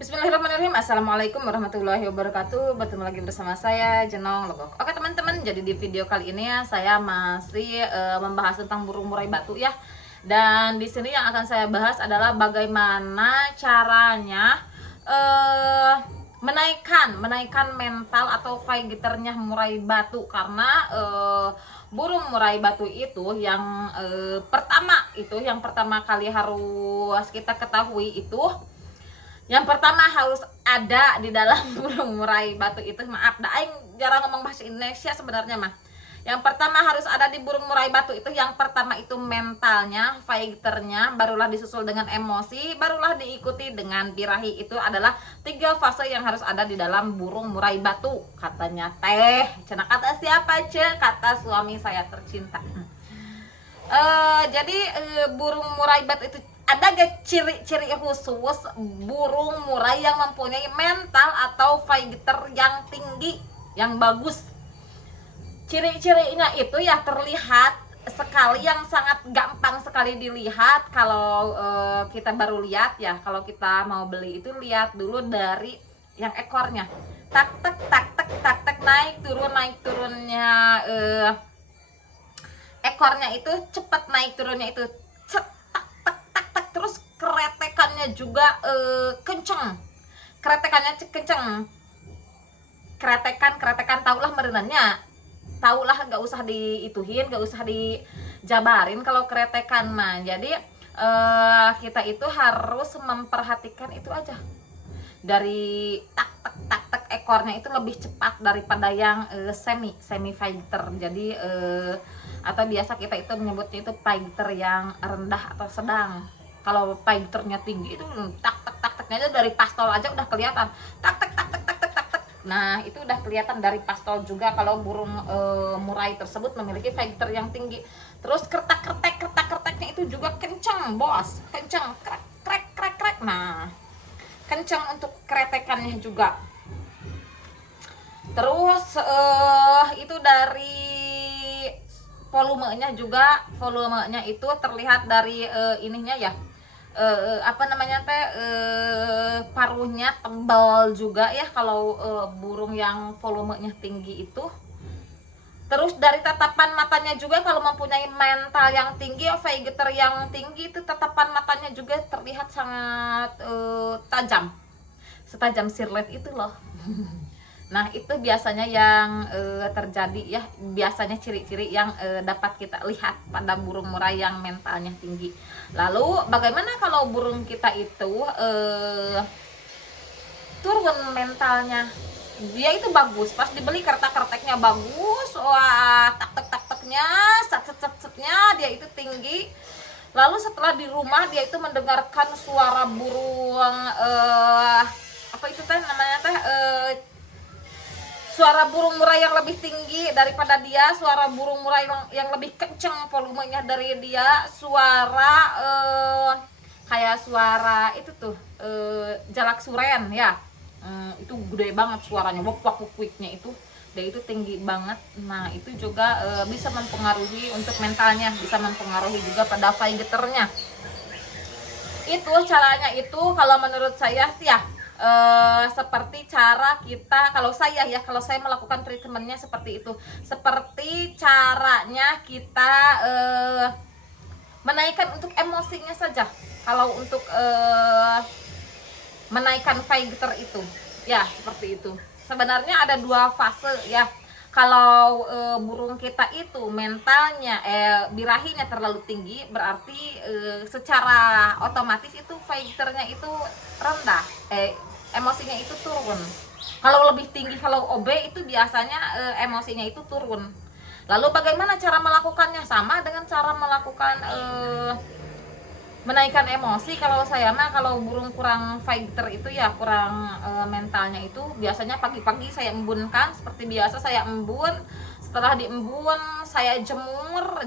Bismillahirrahmanirrahim. Assalamualaikum warahmatullahi wabarakatuh. Bertemu lagi bersama saya Jenong Logok. Oke teman-teman, jadi di video kali ini ya saya masih membahas tentang burung murai batu ya. Dan di sini yang akan saya bahas adalah bagaimana caranya menaikkan mental atau fighternya murai batu, karena burung murai batu itu yang pertama kali harus kita ketahui itu, yang pertama harus ada di dalam burung murai batu itu, maaf dah aing jarang ngomong bahasa Indonesia sebenarnya mah. Yang pertama harus ada di burung murai batu itu, yang pertama itu mentalnya, fighternya, barulah disusul dengan emosi, barulah diikuti dengan birahi. Itu adalah 3 fase yang harus ada di dalam burung murai batu, katanya teh. Cenah kata siapa kata suami saya tercinta. Jadi burung murai batu itu ada gak ciri-ciri khusus burung murai yang mempunyai mental atau fighter yang tinggi, yang bagus? Ciri-cirinya itu ya terlihat sekali, yang sangat gampang sekali dilihat kalau kita baru lihat ya. Kalau kita mau beli itu lihat dulu dari yang ekornya, tak tak tak tak tak tak, naik turunnya ekornya itu cepat, naik turunnya itu terus keretekannya juga kenceng, keretekan taulah merenannya, taulah, nggak usah diituhin, nggak usah dijabarin kalau keretekan mah. Jadi kita itu harus memperhatikan itu aja, dari tak tak tak tak ekornya itu lebih cepat daripada yang semi fighter. Jadi atau biasa kita itu menyebutnya itu fighter yang rendah atau sedang. Kalau fighternya tinggi itu tak tak tak taknya aja dari pastol aja udah kelihatan, tak tak tak tak tak tak tak tak. Nah itu udah kelihatan dari pastol juga kalau burung murai tersebut memiliki fighter yang tinggi. Terus kerteknya itu juga kenceng bos, kenceng, krek krek krek krek. Nah kenceng untuk keretekannya juga. Terus itu dari volumenya juga, volumenya itu terlihat dari ininya ya, paruhnya tebal juga ya kalau burung yang volumenya tinggi itu. Terus dari tatapan matanya juga, kalau mempunyai mental yang tinggi, fighter yang tinggi itu tatapan matanya juga terlihat sangat tajam, setajam sirlet itu loh. Nah itu biasanya yang terjadi ya, biasanya ciri-ciri yang dapat kita lihat pada burung murai yang mentalnya tinggi. Lalu bagaimana kalau burung kita itu turun mentalnya? Dia itu bagus, pas dibeli kertek-kerteknya bagus, wah tak-tak-tak-taknya, set-set-setnya dia itu tinggi. Lalu setelah di rumah dia itu mendengarkan suara burung apa itu teh namanya teh, suara burung murai yang lebih tinggi daripada dia, suara burung murai yang lebih kenceng volumenya dari dia, suara kayak suara itu tuh jalak suren ya. Itu gede banget suaranya, wak wak wiknya itu, dia itu tinggi banget. Nah itu juga bisa mempengaruhi untuk mentalnya, bisa mempengaruhi juga pada fighternya. Itu caranya itu kalau menurut saya sih ya, seperti cara kita, kalau saya melakukan treatmentnya seperti itu, seperti caranya kita menaikkan untuk emosinya saja. Kalau untuk menaikkan fighter itu ya seperti itu. Sebenarnya ada 2 fase ya. Kalau burung kita itu mentalnya birahinya terlalu tinggi, berarti secara otomatis itu fighternya itu rendah, emosinya itu turun. Kalau lebih tinggi, kalau OB itu biasanya emosinya itu turun. Lalu bagaimana cara melakukannya? Sama dengan cara melakukan menaikkan emosi. Kalau saya mah kalau burung kurang fighter itu ya, kurang mentalnya itu, biasanya pagi-pagi saya embunkan seperti biasa, saya embun. Setelah diembun saya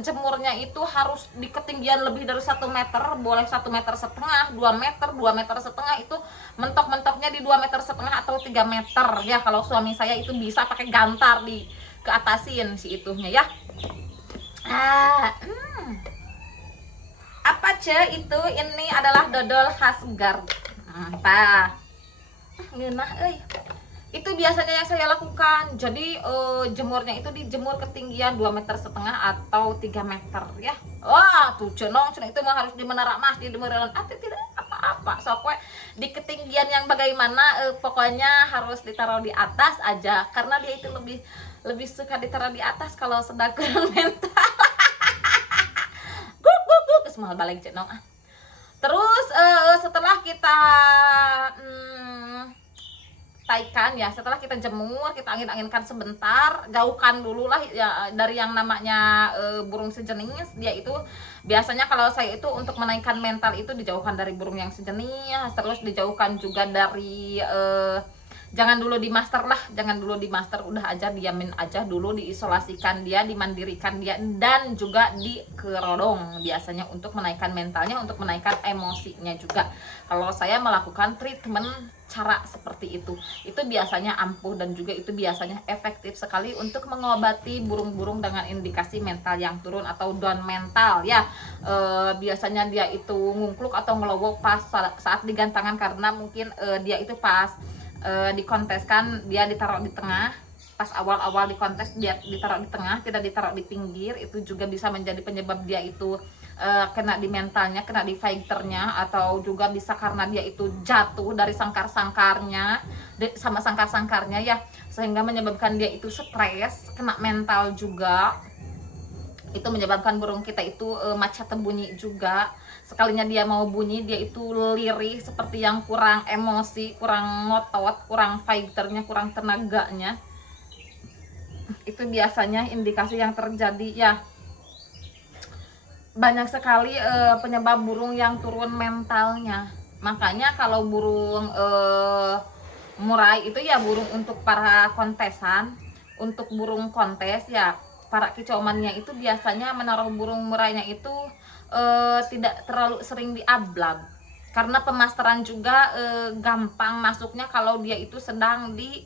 jemurnya itu harus di ketinggian lebih dari 1 meter, boleh 1,5 meter, 2 meter setengah, itu mentok-mentoknya di 2,5 meter atau 3 meter ya. Kalau suami saya itu bisa pakai gantar di keatasin si itunya ya. Apa itu, ini adalah dodol khas Garut. Nah, ngeunah itu biasanya yang saya lakukan. Jadi jemurnya itu dijemur ketinggian 2,5 meter atau 3 meter ya. Wah tuh cenong itu mah harus di menara mah di demereun tidak apa-apa sok we di ketinggian yang bagaimana, pokoknya harus ditaruh di atas aja karena dia itu lebih lebih suka ditaruh di atas kalau sedang kurang mental. Guk semua balik cenong terus setelah kita taikan ya, setelah kita jemur, kita angin-anginkan sebentar, jauhkan dulu lah ya dari yang namanya burung sejenis. Dia itu biasanya kalau saya itu untuk menaikkan mental itu dijauhkan dari burung yang sejenis, terus dijauhkan juga dari jangan dulu di master lah, jangan dulu di master, udah aja diamin aja dulu, diisolasikan dia, dimandirikan dia, dan juga dikerodong biasanya untuk menaikkan mentalnya, untuk menaikkan emosinya juga. Kalau saya melakukan treatment cara seperti itu biasanya ampuh dan juga itu biasanya efektif sekali untuk mengobati burung-burung dengan indikasi mental yang turun atau down mental ya. Biasanya dia itu ngungkluk atau ngelowok pas saat digantangan karena mungkin dia itu pas dikonteskan dia ditaruh di tengah, pas awal-awal dikontes dia ditaruh di tengah, tidak ditaruh di pinggir. Itu juga bisa menjadi penyebab dia itu kena di mentalnya, kena di fighternya, atau juga bisa karena dia itu jatuh dari sangkar-sangkarnya sama sangkar-sangkarnya ya, sehingga menyebabkan dia itu stres, kena mental juga. Itu menyebabkan burung kita itu maca terbunyi juga. Sekalinya dia mau bunyi dia itu lirih seperti yang kurang emosi, kurang ngotot, kurang fighternya, kurang tenaganya. Itu biasanya indikasi yang terjadi ya. Banyak sekali penyebab burung yang turun mentalnya. Makanya kalau burung murai itu ya burung untuk para kontesan, untuk burung kontes ya, para kicauannya itu biasanya menaruh burung murainya itu tidak terlalu sering diablag karena pemasteran juga gampang masuknya kalau dia itu sedang di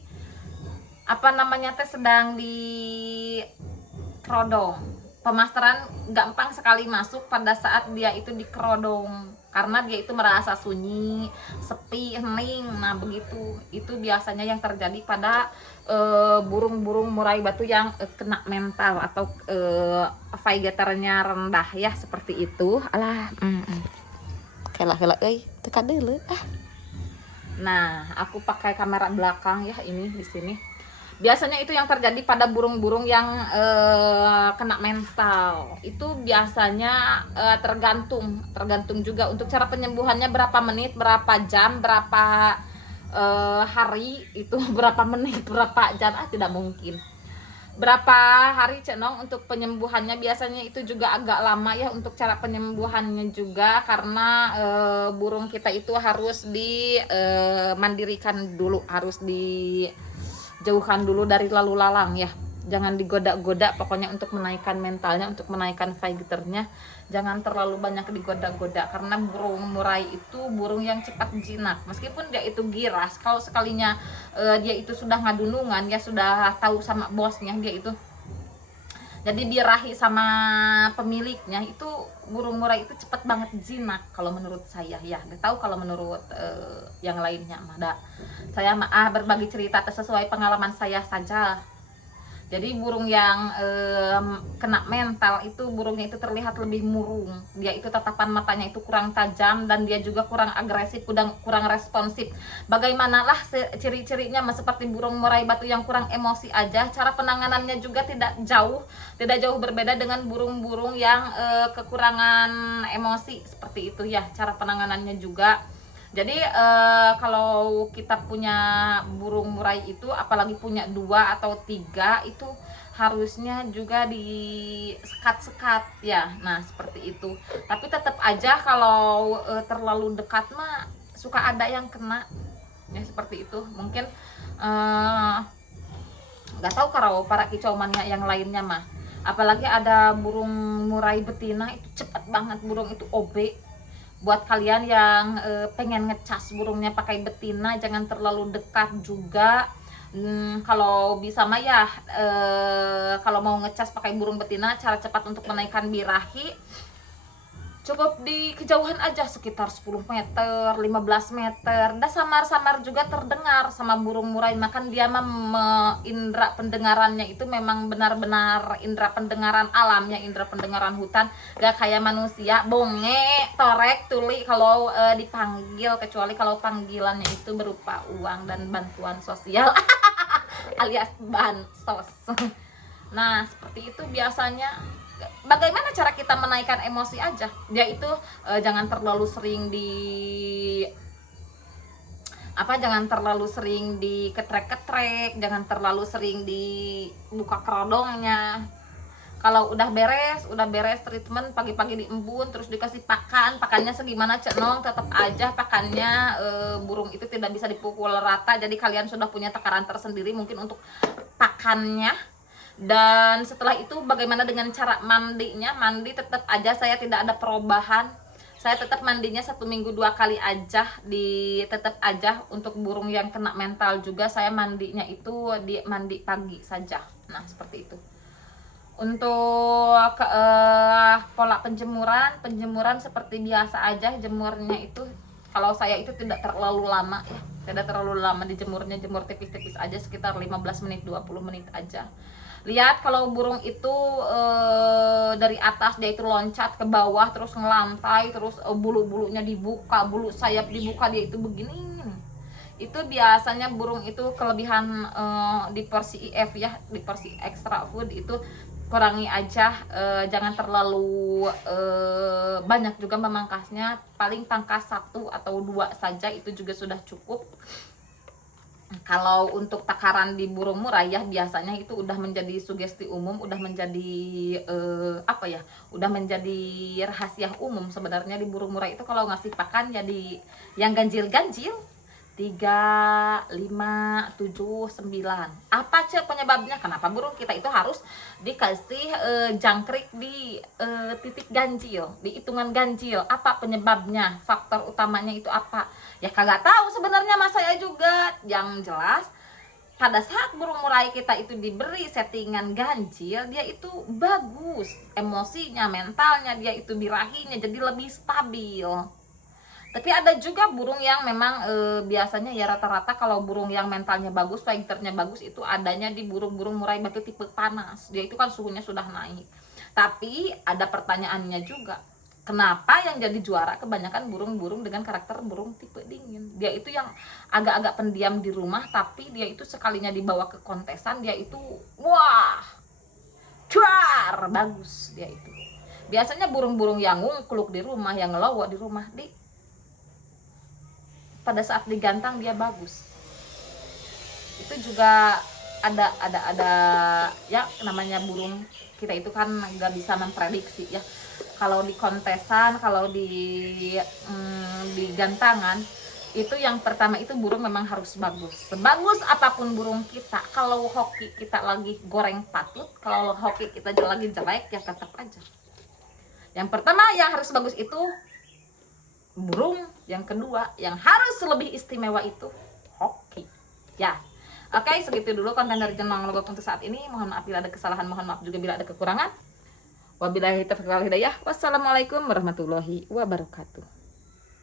sedang di kerodong. Pemasteran gampang sekali masuk pada saat dia itu di kerodong karena dia itu merasa sunyi, sepi, hening. Nah begitu, itu biasanya yang terjadi pada burung-burung murai batu yang kena mental atau fighternya rendah ya, seperti itu. Alah kela teka dulu Nah aku pakai kamera belakang ya, ini di sini. Biasanya itu yang terjadi pada burung-burung yang kena mental. Itu biasanya tergantung juga untuk cara penyembuhannya, berapa menit, berapa jam, berapa hari, itu berapa menit, berapa jam, tidak mungkin. Berapa hari cenong untuk penyembuhannya, biasanya itu juga agak lama ya untuk cara penyembuhannya juga, karena burung kita itu harus dimandirikan dulu, harus dijauhkan dulu dari lalu lalang ya, jangan digoda-goda pokoknya untuk menaikkan mentalnya, untuk menaikkan fighternya. Jangan terlalu banyak digoda-goda karena burung murai itu burung yang cepat jinak, meskipun dia itu giras. Kalau sekalinya dia itu sudah ngadunungan ya, sudah tahu sama bosnya, dia itu jadi birahi sama pemiliknya, itu burung murai itu cepat banget jinak kalau menurut saya ya. Gak tahu kalau menurut yang lainnya mah. Saya berbagi cerita sesuai pengalaman saya saja. Jadi burung yang kena mental itu burungnya itu terlihat lebih murung. Dia itu tatapan matanya itu kurang tajam dan dia juga kurang agresif, kurang responsif. Bagaimanalah ciri-cirinya seperti burung murai batu yang kurang emosi aja. Cara penanganannya juga tidak jauh berbeda dengan burung-burung yang kekurangan emosi seperti itu ya. Cara penanganannya juga. Jadi kalau kita punya burung murai itu, apalagi punya 2 atau 3, itu harusnya juga disekat-sekat ya. Nah seperti itu. Tapi tetap aja kalau terlalu dekat mah suka ada yang kena ya, seperti itu. Mungkin nggak tahu kalau para kicau mania yang lainnya mah. Apalagi ada burung murai betina itu cepat banget, burung itu OB. Buat kalian yang pengen ngecas burungnya pakai betina, jangan terlalu dekat juga. Kalau bisa mah ya kalau mau ngecas pakai burung betina, cara cepat untuk menaikkan birahi, cukup di kejauhan aja sekitar 10 meter 15 meter, dah samar-samar juga terdengar sama burung murai. Makan dia mah indera pendengarannya itu memang benar-benar indera pendengaran alamnya, indera pendengaran hutan, gak kayak manusia bonge torek tuli kalau dipanggil, kecuali kalau panggilannya itu berupa uang dan bantuan sosial alias bansos. Nah seperti itu biasanya. Bagaimana cara kita menaikkan emosi aja, yaitu jangan terlalu sering jangan terlalu sering diketrek-ketrek, jangan terlalu sering dibuka kerodongnya. Kalau udah beres treatment, pagi-pagi diembun terus dikasih pakannya segimana cenong, tetap aja pakannya burung itu tidak bisa dipukul rata. Jadi kalian sudah punya takaran tersendiri mungkin untuk pakannya. Dan setelah itu bagaimana dengan cara mandinya? Mandi tetap aja saya tidak ada perubahan, saya tetap mandinya 1 minggu 2 kali aja. Tetap aja untuk burung yang kena mental juga saya mandinya itu mandi pagi saja. Nah seperti itu. Untuk pola penjemuran seperti biasa aja. Jemurnya itu kalau saya itu tidak terlalu lama ya, tidak terlalu lama dijemurnya, jemur tipis-tipis aja sekitar 15 menit 20 menit aja. Lihat kalau burung itu dari atas dia itu loncat ke bawah terus ngelantai, terus bulu-bulunya dibuka, bulu sayap dibuka, dia itu begini. Itu biasanya burung itu kelebihan di porsi IF ya, di porsi extra food itu kurangi aja, jangan terlalu banyak juga memangkasnya, paling pangkas 1 atau 2 saja itu juga sudah cukup. Kalau untuk takaran di burung murai ya biasanya itu udah menjadi sugesti umum, udah menjadi udah menjadi rahasia umum sebenarnya di burung murai itu. Kalau ngasih pakan jadi yang ganjil-ganjil 3, 5, 7, 9. Apa penyebabnya? Kenapa burung kita itu harus dikasih jangkrik di titik ganjil, di hitungan ganjil? Apa penyebabnya? Faktor utamanya itu apa? Ya kagak tahu sebenarnya mas saya juga. Yang jelas pada saat burung murai kita itu diberi settingan ganjil, dia itu bagus emosinya, mentalnya, dia itu birahinya jadi lebih stabil. Tapi ada juga burung yang memang biasanya ya rata-rata kalau burung yang mentalnya bagus, fighternya bagus itu adanya di burung-burung murai batu tipe panas. Dia itu kan suhunya sudah naik. Tapi ada pertanyaannya juga. Kenapa yang jadi juara kebanyakan burung-burung dengan karakter burung tipe dingin? Dia itu yang agak-agak pendiam di rumah, tapi dia itu sekalinya dibawa ke kontesan, dia itu wah, cuar, bagus dia itu. Biasanya burung-burung yang ngungkluk di rumah, yang ngelowo di rumah, pada saat digantang dia bagus. Itu juga ada ya, namanya burung kita itu kan nggak bisa memprediksi ya. Kalau di kontesan, kalau di gantangan itu yang pertama itu burung memang harus bagus. Sebagus apapun burung kita, kalau hoki kita lagi goreng patut, kalau hoki kita lagi jelek ya tetap aja. Yang pertama yang harus bagus itu burung, yang kedua yang harus lebih istimewa itu hoki ya. Oke, segitu dulu konten dari Jenang Logok untuk saat ini. Mohon maaf bila ada kesalahan, mohon maaf juga bila ada kekurangan. Wabillahi taufiq wal hidayah. Wassalamualaikum warahmatullahi wabarakatuh.